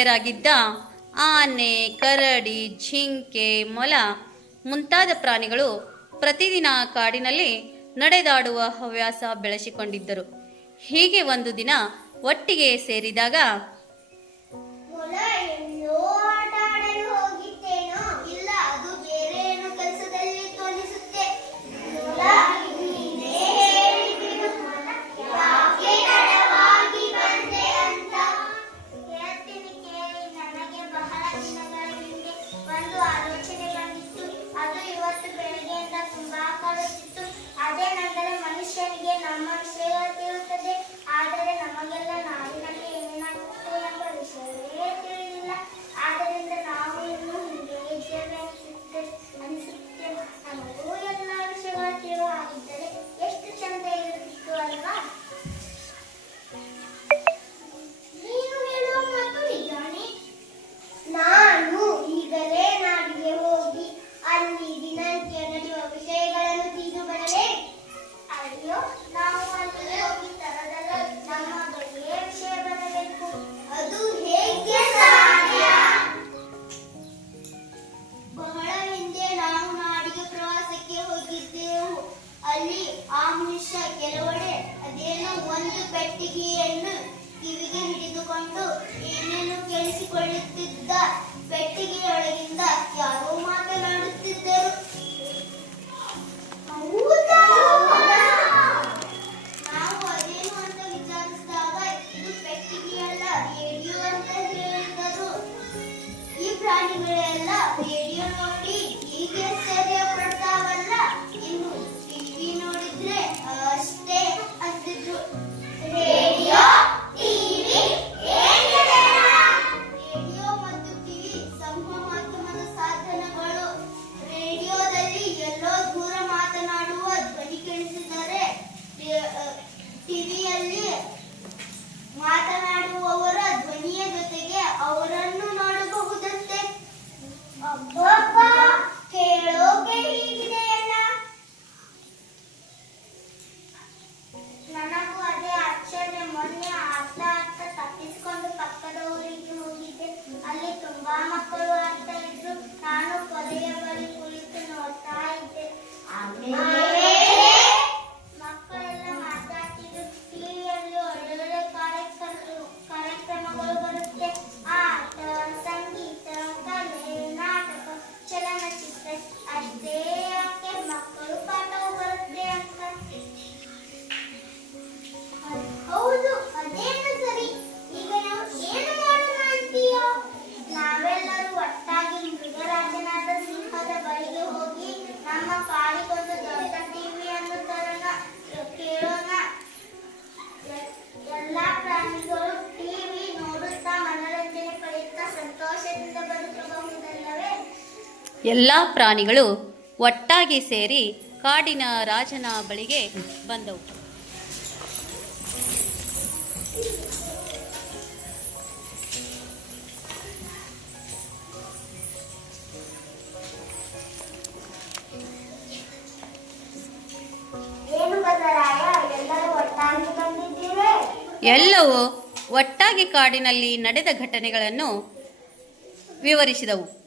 ಗೆಳೆಯರಾಗಿದ್ದ ಆನೆ, ಕರಡಿ, ಜಿಂಕೆ, ಮೊಲ ಮುಂತಾದ ಪ್ರಾಣಿಗಳು ಪ್ರತಿದಿನ ಕಾಡಿನಲ್ಲಿ ನಡೆದಾಡುವ ಹವ್ಯಾಸ ಬೆಳೆಸಿಕೊಂಡಿದ್ದರು. ಹೀಗೆ ಒಂದು ದಿನ ಒಟ್ಟಿಗೆ ಸೇರಿದಾಗ ಹೊತ್ತು ಬೆಳಗ್ಗೆಯಿಂದ ತುಂಬಾ ಆಕರ್ಷಿಸಿತು. ಅದೇ ನಂತರ ಮನುಷ್ಯನಿಗೆ ನಮ್ಮ ಪೆಟ್ಟಿಗೆಯನ್ನು ಕಿವಿಗೆ ಹಿಡಿದುಕೊಂಡು ಏನೇನು ಕೇಳಿಸಿಕೊಳ್ಳಿ. ಎಲ್ಲ ಪ್ರಾಣಿಗಳು ಒಟ್ಟಾಗಿ ಸೇರಿ ಕಾಡಿನ ರಾಜನ ಬಳಿಗೆ ಬಂದವು. ಎಲ್ಲವೂ ಒಟ್ಟಾಗಿ ಕಾಡಿನಲ್ಲಿ ನಡೆದ ಘಟನೆಗಳನ್ನು ವಿವರಿಸಿದವು.